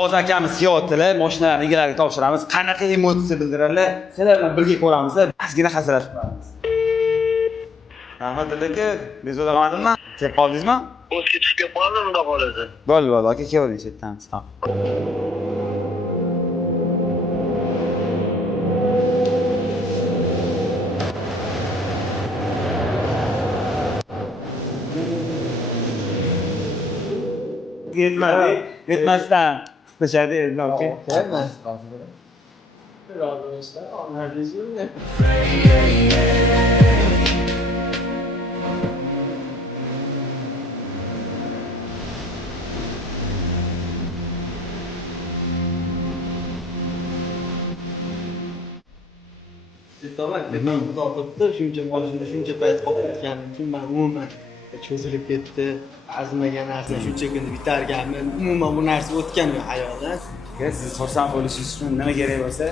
Hozir akamiz kelyaptilar, mashinalarni egalariga topshiramiz. Qanaqa emotsiya bildiradilar, sizlar bilan birga ko'ramiz, ozgina hazillashib qolamiz. Rahmat aka, bezovta qilmadimmi? Kelib qoldingizmi? O'zga chiqib qoldim unda qoladi. Bo'ldi, aka, kelavering chetdan. Sog'. Yetmasdan dışarıda eline okey. Gelmez. Shuncha boshimda shuncha payt qolib ketganim uchun men umuman cho'zilib ketdi. Arzimagan narsa shuncha kunda bitarganman. Umuman bu narsa o'tgan yo'q hayotdan. Siz xursand bo'lishingiz uchun nima kerak bo'lsa,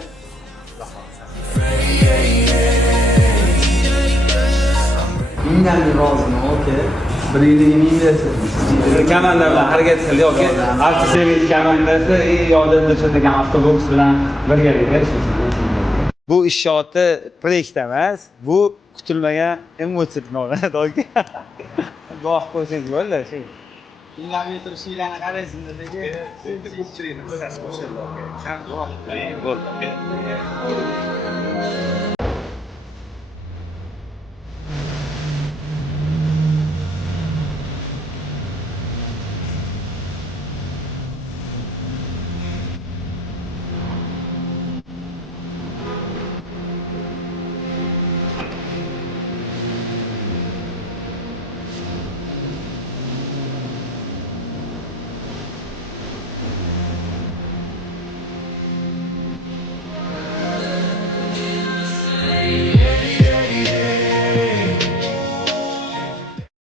Mingdan roziman, okey. Bir yiliga ming bersin. komanda bilan harakat qildi yoki avtoservis komandasi yordamda turadigan avtobus bilan birgalikda ishlaymiz. Bu ishoti proyekt emas, bu kutilmagan emotsiya deb oladi. Guvoh qo'ysangiz bo'ldi. Ingamay turishinglarni qaraysiz dedi. Bo'ldi.